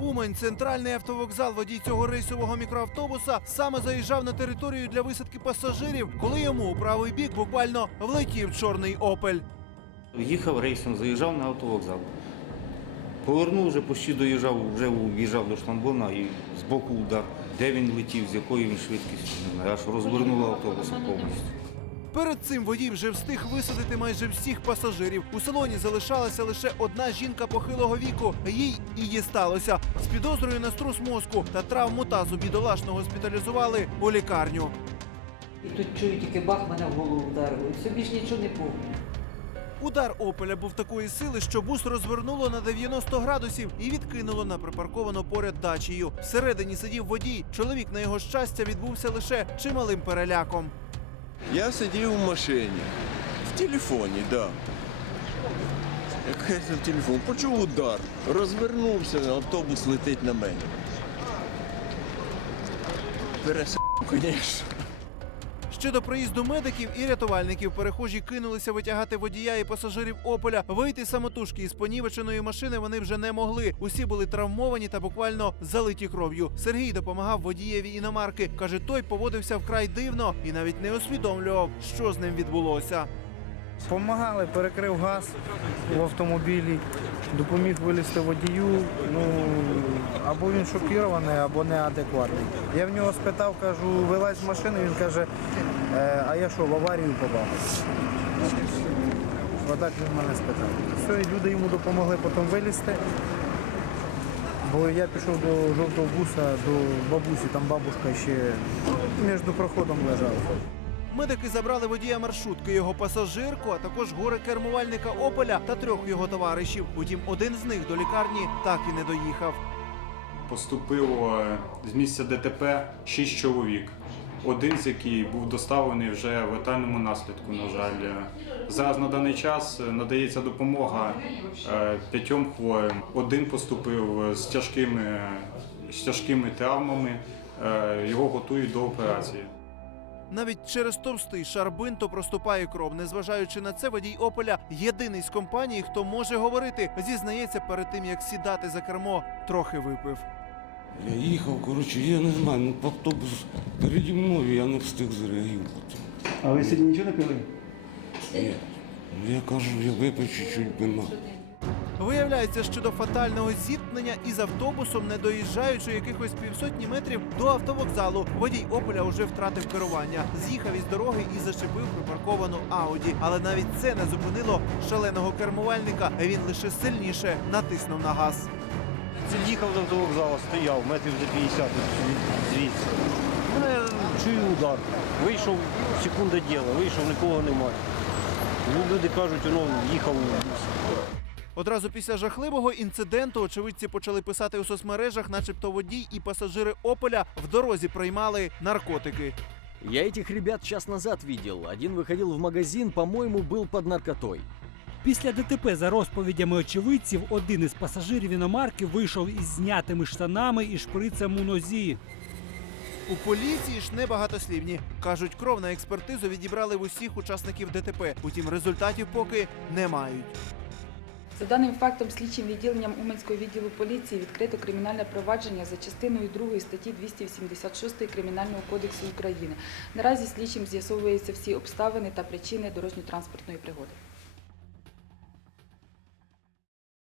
Умань, центральний автовокзал, водій цього рейсового мікроавтобуса саме заїжджав на територію для висадки пасажирів, коли йому у правий бік буквально влетів чорний опель. Їхав рейсом, заїжджав на автовокзал. Повернув вже почти доїжджав, вже в'їжджав до шламбона і з боку удар. Де він летів, з якою він швидкістю, аж розвернуло автобусом повністю. Перед цим водій вже встиг висадити майже всіх пасажирів. У салоні залишалася лише одна жінка похилого віку. Їй і дісталося. З підозрою на струс мозку та травму тазу бідолашного госпіталізували у лікарню. І тут чую тільки бах мене в голову вдарило. І все більш нічого не помню. Удар опеля був такої сили, що бус розвернуло на 90 градусів і відкинуло на припарковану поряд дачею. Всередині сидів водій. Чоловік на його щастя відбувся лише чималим переляком. Я сидів в машині. В телефоні, так. Да. Якийсь в телефон. Почув удар. Розвернувся, автобус летить на мене. Перес, звісно. Ще до приїзду медиків і рятувальників перехожі кинулися витягати водія і пасажирів Ополя. Вийти самотужки із понівеченої машини вони вже не могли. Усі були травмовані та буквально залиті кров'ю. Сергій допомагав водієві іномарки. каже, той поводився вкрай дивно і навіть не усвідомлював, що з ним відбулося. Помагали, перекрив газ в автомобілі, допоміг вилізти водію. Ну або він шокірований, або неадекватний. Я в нього спитав, кажу, вилазь з машини. Він каже, «Е, а я що, в аварію попав? Отак він мене спитав. Все, люди йому допомогли потім вилізти. Бо я пішов до жовтого буса, до бабусі, там бабушка ще між проходом лежала. Медики забрали водія маршрутки, його пасажирку, а також горе кермувальника Ополя та трьох його товаришів. Утім, один з них до лікарні так і не доїхав. Поступило з місця ДТП 6 чоловік. Один з яких був доставлений вже в летальному наслідку. На жаль, зараз на даний час надається допомога е, п'ятьом хворим. Один поступив з тяжкими, з тяжкими травмами. Е, Його готують до операції. Навіть через товстий шар бинту проступає кров. Незважаючи на це, водій Ополя єдиний з компанії, хто може говорити, зізнається перед тим, як сідати за кермо, трохи випив. Я їхав, коротше, я не знаю, ну автобус переді мною, я не встиг зреагувати. А ви сьогодні нічого не пили? Ні. Ну, Я кажу, я випив чуть-чуть вина. Виявляється, що до фатального зіткнення із автобусом, не доїжджаючи якихось півсотні метрів до автовокзалу, водій Ополя уже втратив керування, з'їхав із дороги і зачепив припарковану Ауді. Але навіть це не зупинило шаленого кермувальника. Він лише сильніше натиснув на газ. Їхав до автовокзалу, стояв метрів за 50 від- звідси. Мене чую удар. Вийшов, секунда діла, вийшов, нікого немає. Ну, люди кажуть, воно їхав. Одразу після жахливого інциденту очевидці почали писати у соцмережах, начебто водій і пасажири Ополя в дорозі приймали наркотики. Я этих ребят час назад видел. Один выходил в магазин, по-моему, был под наркотой. Після ДТП, за розповідями очевидців, один із пасажирів іномарки вийшов із знятими штанами і шприцем у нозі. У поліції ж небагатослівні. Кажуть, кров на експертизу відібрали в усіх учасників ДТП. Утім, результатів поки не мають. За даним фактом, слідчим відділенням Уманського відділу поліції відкрито кримінальне провадження за частиною 2 статті 286 Кримінального кодексу України. Наразі слідчим з'ясовуються всі обставини та причини дорожньо-транспортної пригоди.